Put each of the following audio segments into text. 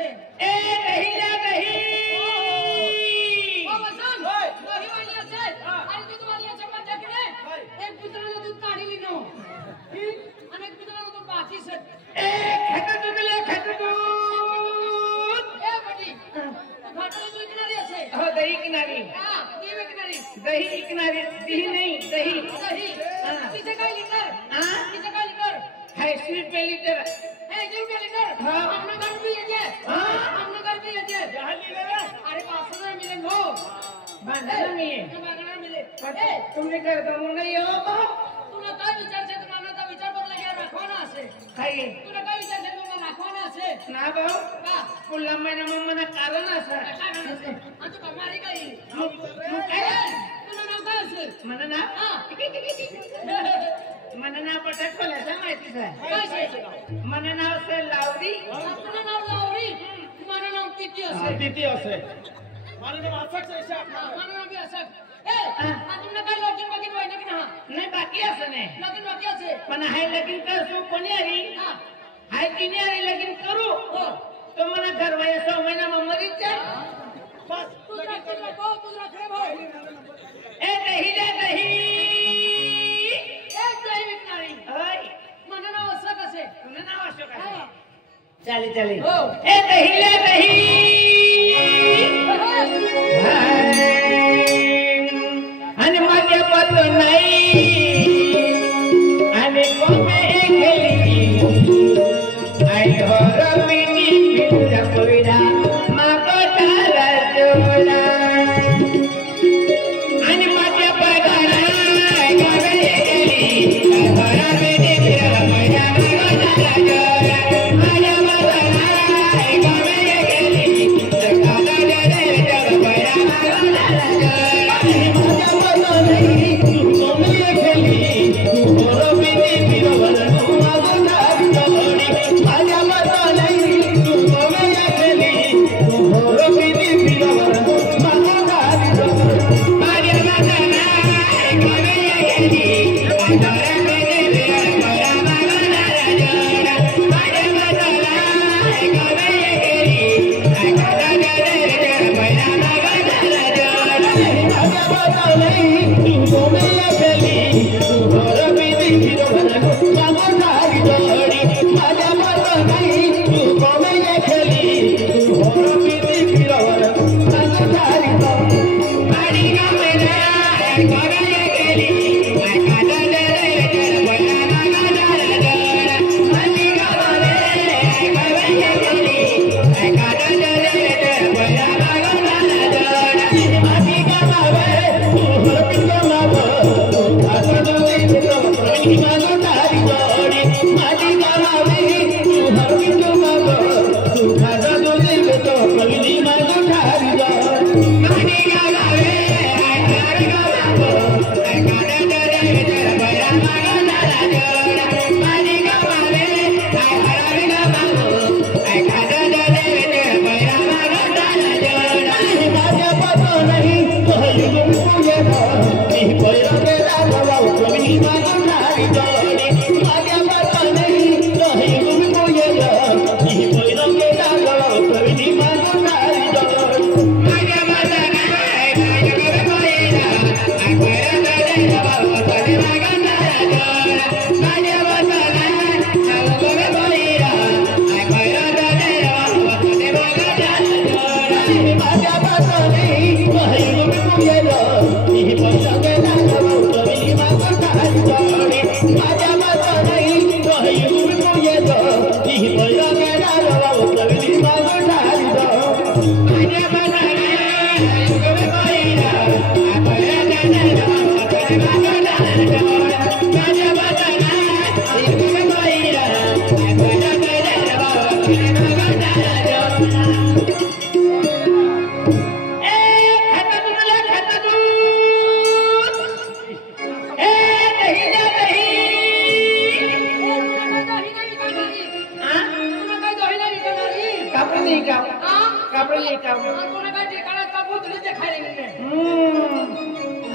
আছে ए दही ला दही ओ बसन दही वाली আছে आणि दूध वाली আছে माझ्या कडे एक पितळाचं दूध काढी लिनो आणि एक पितळाचं दूध बाकी से ए खाता दूध ले खाता दूध ए बडी घाटला दूध किनारी আছে हो दही किनारी हां दही किनारी दही किनारी दही नहीं दही दही किती काय लिटर हां किती काय लिटर है 100 रुपये लीटर है 100 रुपये लिटर हां हमने घर भी येते हां हमने घर भी येते जहां ले रे अरे 500 में मिले नो बांधना नहीं है बांधना मिले ए तुमने कर दो नहीं हो तुला काय विचार छे तुम्हाला विचार बदला घ्या राखवाना असे खाइए तुला काय विचार छे तुम्हाला राखवाना असे ना भाऊ का पुल्ला महिना मम्मा कारण असा आणि तू कमारी काही मग काय तुला नाव काय असेल म्हणा ना म्हणा ना पटक खोलायचा माहितीच आहे काय छे म्हणा नाव असेल लावरी तुला नाव लावरी मला नाव किती असेल किती असे मला नाव असंच आहे मला नाव बी असेल ए तुला काय लगीन बाकी व्हायला की ना नाही बाकी असं नाही लगीन बाकी असेल पण हाय लगीन कर तू कोणी आली हाय तिने आली लगीन करू हो तो मला घरवाया 6 महिना मम्मरीच आहे बस तुझा तुझा खरे भाऊ ए दही ले दही एक दही विकणारी होय मला नाव असं कसे तुझं नाव अशोक आहे हां चालेल चालेल हो ए दही ले दही आणि माझ्या पत नाही आणि कोमे गेली आई होर मिनी पिंजा कोइडा मागो तारा जोडा आणि माझ्या पगारा गावे गेली होर मिनी पिंजा कोइडा मागो तारा जोडा माझ्या पगारा गावे गेली कादा जडे जग कोइडा मागो तारा जोडा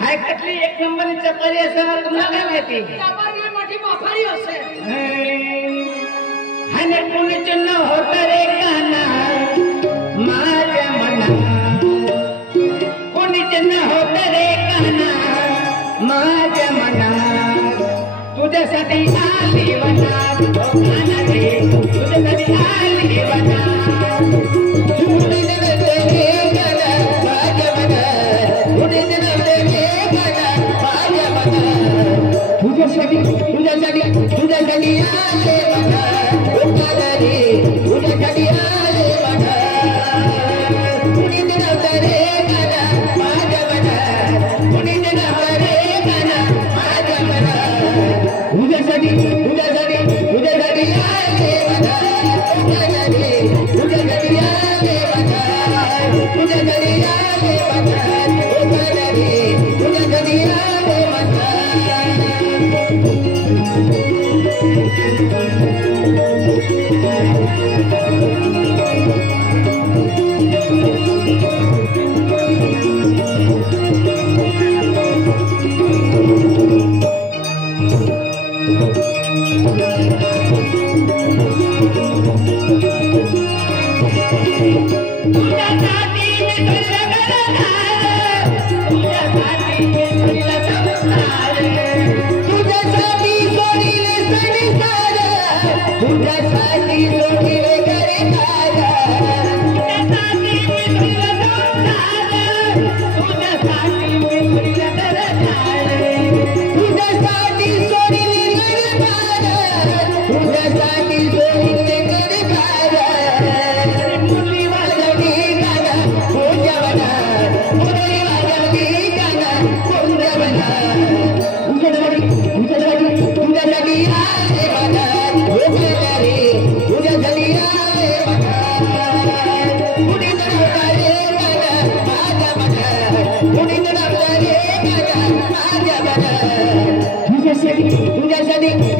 हाय कटली एक नंबरची चपारी असं तुम्हाला काय माहिती चपारी मोठी माफारी असेल हाय ने पुणे चिन्ह होत रे गाना तुझ्यासाठी आली वनात काना रे तुझ्यासाठी आली वनात उडी नवले रे गाना माझ्या मनात उडी नवले रे गाना माझ्या मनात तुझ्यासाठी आले वनात काना रे तुझ्यासाठी आले वनात उडी नवले रे गाना माझ्या मनात उडी नवले रे गाना माझ्या मनात तुझ्यासाठी आले वनात काना रे तुझ्यासाठी आले वनात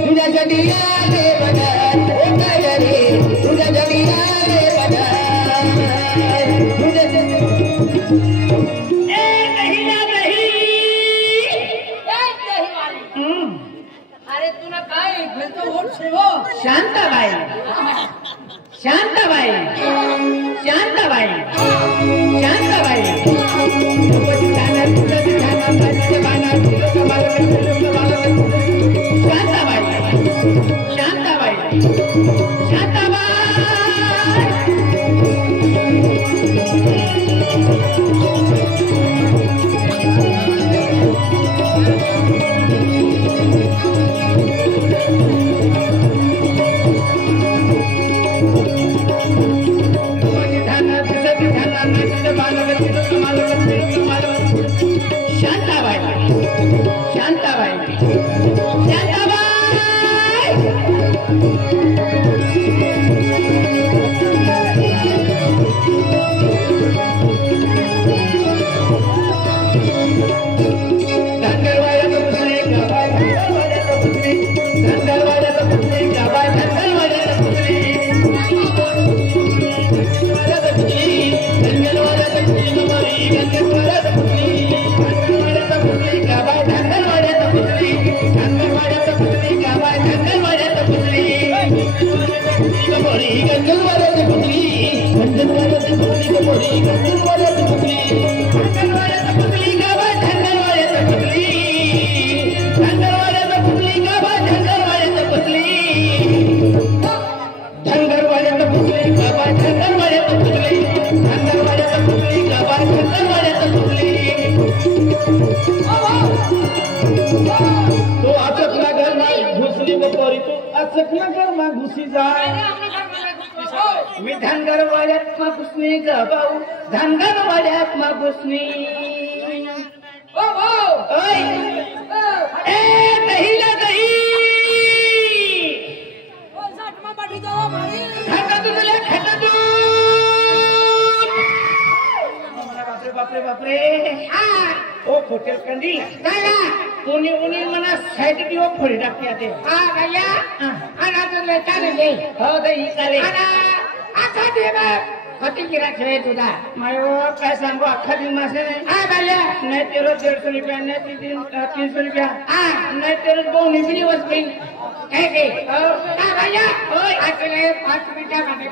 तुझ्यासाठी आले वनात काना रे तुझ्यासाठी आले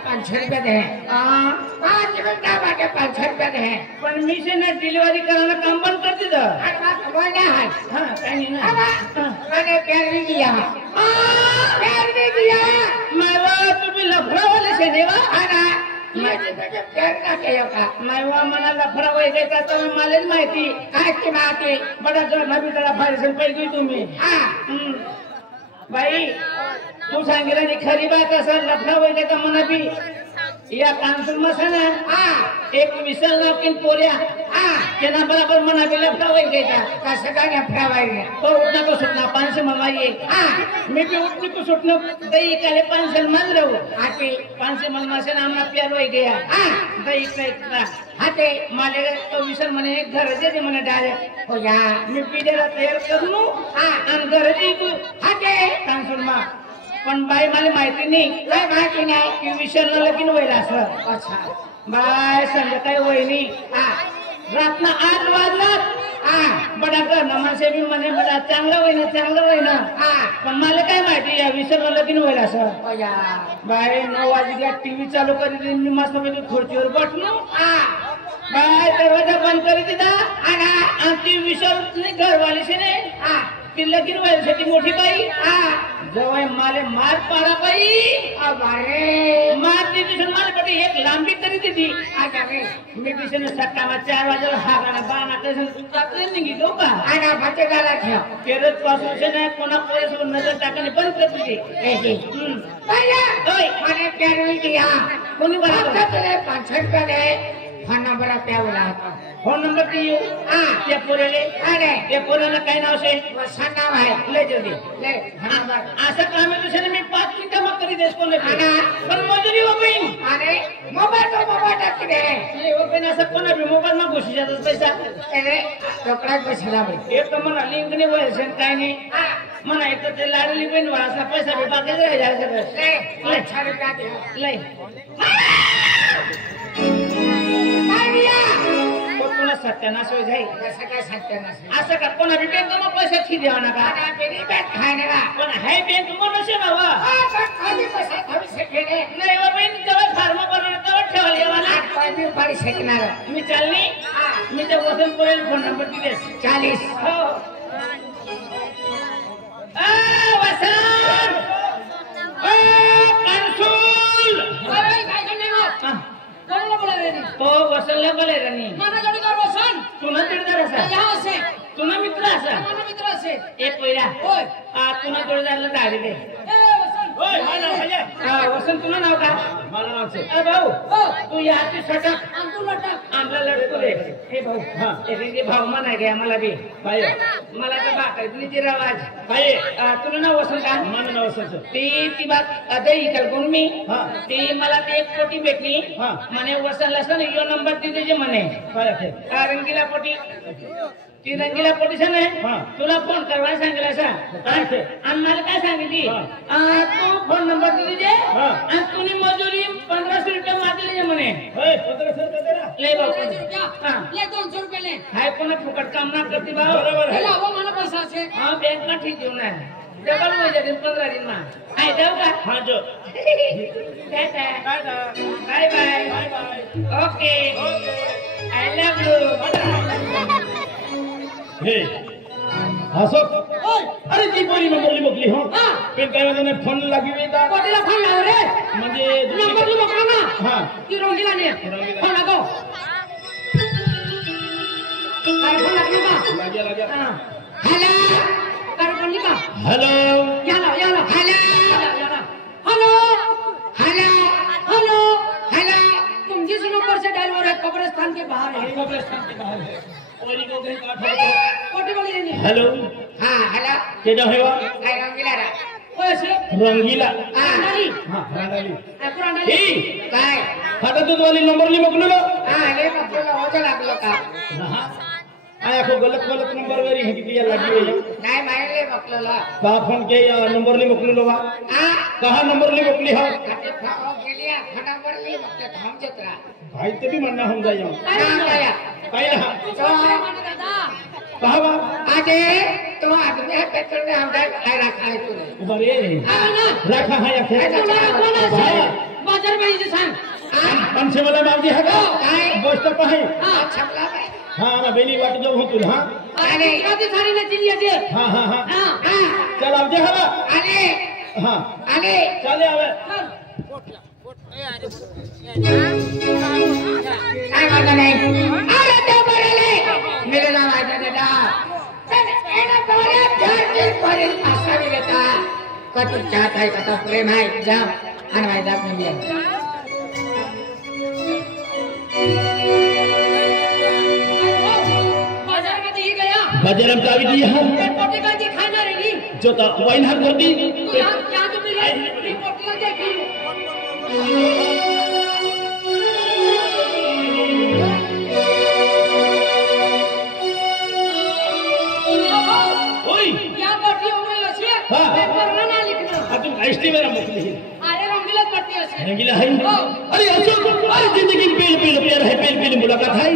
₹500 दे 5 मिनिटा मागे ₹500 दे पण मी से ना डिलिव्हरी करायला काम बंद कर दिलं आणि मग बोलणे आहे हा काही नाही ना मैंने प्यार भी किया मायवा तुम्ही लफडावाले से देवा अरे प्यार ना केलं का मायवा मला लफडा वैद्य का तर मलाच माहिती काय की माहिती बडा जर नवी त्याला फायदेशीर पैकी तुम्ही बाई तू सांगितलं खरी बात असं लफडा वैद्य का म्हणा बी या कांसून मसा ना एक विशाल नावकीन पोऱ्या त्यांना बराबर म्हणा बी लफडा वैद्य का कसं काय लफडा वाईले तो उठना को सुटना 500 मलवाइए मैं भी उठने को सुटना दही काले 500 मल रहो आते 500 मलमा से नाम ना प्यार हो गया दही का इतना हाते माले तो विशाल मने घर दे मने डायरेक्ट हो या मी पिढेला तयार करू आणि घर दे हाते कांसून मा पण बाई मला माहिती नाही काय माहिती नाही की विशालला लगीन व्हायला असं अच्छा बाय संध्याकाळी वहिनी रातना 8 वाजला बडा कर नमासे बी म्हणे बडा चांगला होईना पण मला काय माहिती या विशालला लगीन व्हायला असं हो या बाय 9 वाजल्या टीव्ही चालू करी मी मस्त पैकी खुर्चीवर बसलो बाय दरवाजा बंद करी दिला आणि ती विशाल घरवालीशी नाही ती लगीन व्हायसाठी मोठी बाई जवळ माले मार पाडा बाई अरे मार दिली मला पटे एक लांबी करी दिली मी दिशेने सकाळी 4 वाजेला हागाना बाणा कसं जातले निघी गो का आना फटे गाला ठेव केरत पासून से नाही कोणा पोलीसवर नजर टाकणे बंद कर दिली मैंने प्यार भी किया कोणी बरोबर तुझे ₹500 दे फोन नंबर पे बोला फोन नंबर दियो त्या पोरेले अरे त्या पोरेला काय नाव से वसन नाव आहे ले जल्दी ले फोन नंबर असं काम आहे तुझ्याने मी 5 मिनिटं मग करी देस कोण आना पण मजुरी हो बहीण अरे मोबाईल तो मोबाईल टाक दे हो बहीण असं कोणा बी मोबाईल मा घुसी जातात पैसा अरे रोकडाच बसला बाई एक तर म्हणा लिंक नाही व्हायचं काय नाही म्हणा एक तर ते लाडली बहीण व्हायचा पैसा बी बाकीच राहिला सगळं ले ₹500 दे लय पुन्हा सत्यानाश हो जाईल कसं काय सत्यानाश असं का कोणा बी बँक मग पैसा खी द्यावा नका खाय ना पण हाय बँक मग नसे ना वा आम्ही पैसा भविष्य केले नाही वा बहीण तेव्हा फार्म बनवलं तेव्हा ठेवायला यावाला आम्ही पडी शकणार मी चालली मी त्या वसंत पोरेल फोन नंबर दिलेस 40 हो वसंत कांसूल कोणाला बोलायला नाही तो वसंतला बोलायला नाही मला जोडीदार बसन तुला जोडीदार असा या असे तुला मित्र असा मला मित्र असे एक पहिला होय तुला जोडीदारला झाले दे ए वसन वसंत तुला नाव का मला नाव से भाऊ हो तू या सटक अंतू लटक आमला लढतो रे हे भाऊ हे भाऊ म्हणा घ्या मला बी पाहिजे मला तर बाकायची जी रवाज पाहिजे तुला नाव वसंत का मला नाव असं ती बात दही कल्पून मी ती मला ती 1 कोटी भेटली म्हणे वसंतला असं यो नंबर तिथे म्हणे पाहिजे रंगीला पोटी ती रंगीला पोटी सांग तुला फोन करवायला सांगितलं सांग आणि मला काय सांगितली तू फोन नंबर दिली आणि तुम्ही मजुरी 1500 रुपये मागले म्हणे लय भाऊ ले 200 रुपये ले हाय कोणा फुकट काम ना करते भाऊ हे लावा मला पैसा असे बँक ना ठीक देऊ ना डबल मजा दिन 15 दिन मा हाय जाऊ का हाँ जो bye bye okay I love you हे हसो अरे ती पोरी नंबरली मोकली हो पण काय म्हणजे फोन लागी वेदा कोटीला फोन लाव रे म्हणजे नंबर लिहू मोकळा ना हां ती रंगीला ने फोन लागो काय फोन लागली का लाग्या हॅलो काय फोन का हेलो याला hello hello hello hello hello तुम जिस नंबर से डायल हो रहे कब्रिस्तान के बाहर है पोरी को कहीं काट कोटी बोली नहीं हेलो हां हॅलो केदा हेवा काय रंगीला रा ओसे रंगीला अंडाली हां रांगाली अंडाली काय खाता वाली नंबरली मोकलो हां ले आपल्याला होतं लागलं का हां आया को गलत नंबर वेरी है किती लगी हुई नाही मारले आपल्याला का फोन के नंबरली मोकलो बा हां कहा नंबरली मोकली हो खाते खाओ गेलिया फटाफटली आपल्या थांब जत्रा भाई ते भी मन्ना हम जाई नाम आया काय हा दादा कहा बा आजे तो आदमी है पेट्रोल में हम जाए खाए रखा है तूने बरे हां रखा है या बाजार में मला मावजी है का काय? गोष्ट पाहे हा. छपला काय? हाँ मैं बेली वाट जाऊ हूँ तुला हाँ अरे गुजराती साडी नेसली आहे. हाँ हाँ हाँ हा. हा. चल आवजे हवा आले हाँ आले चले आवे चल. काय वाटत नाही अरे ते बोलले मेरे नाव आहे बेटा चल एना बोले प्यार के परे आशा भी बेटा कत चाहता है कत प्रेम है जाओ अन भाई जाप में भी बाजारमध्ये ही गया. बाजारम का भी दिया ते पोटी काय ती खाणार आहे ही. जो ता वाइन हर कर दी तू यहाँ तुम्ही ही पोटीला देखी. ओय या पोटी उभी असे हा. पेपरला ना लिखणं. तुम आइसटी मेरा मुखली अरे रंगीला पट्टी असे. रंगीला है अरे असो अरे जिंदगी में पेल प्यार है पेल मुलाकात है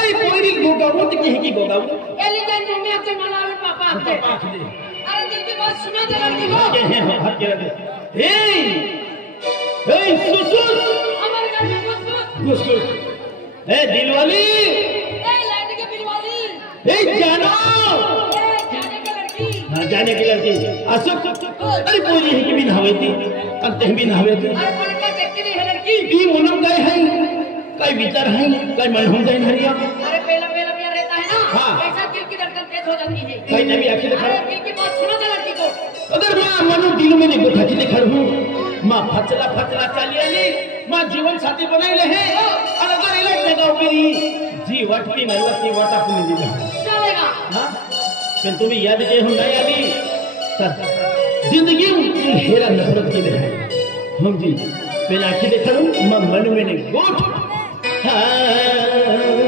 अरे कोई गोगावत की है की गोगावत एली जान मम्मी आपसे मला आवे पापा आपसे. पाख दे अरे दिल की बात सुना दे लड़की को. के हैं हर के दे ए सुसुस हमारे घर में कुछ घुस ए दिलवाली ए लाइट के बिल वाली. ए जानो ए जाने की लड़की. हाँ जाने की लड़की असो अरे बोली है कि बिन हवे थी अंत बिन हवे थी अरे पण का देखती नहीं है लड़की. की मनम काय है काय विचार है काय मन हम जाइन हरिया अरे पहला पहला प्यार रहता है ना. हाँ. ऐसा दिल की धड़कन तेज हो जाती है. काय नबी आखिर अरे देखा दिल की बात सुना दे लड़की को. अगर मां मनु दिल में नहीं खाची देखा हूं मां फचला फचला चाली आली मां जीवन साथी बनाइले है और अगर इला जगह उपेरी जी वटकी नहीं वटकी वटा पुनी दिला चलेगा. हां पण तुम्ही याद के हम नहीं आली तर जिंदगी में हेरा नफरत की है हम जी मैं आंखें देखा हूं मां मन में नहीं गोठ हाँ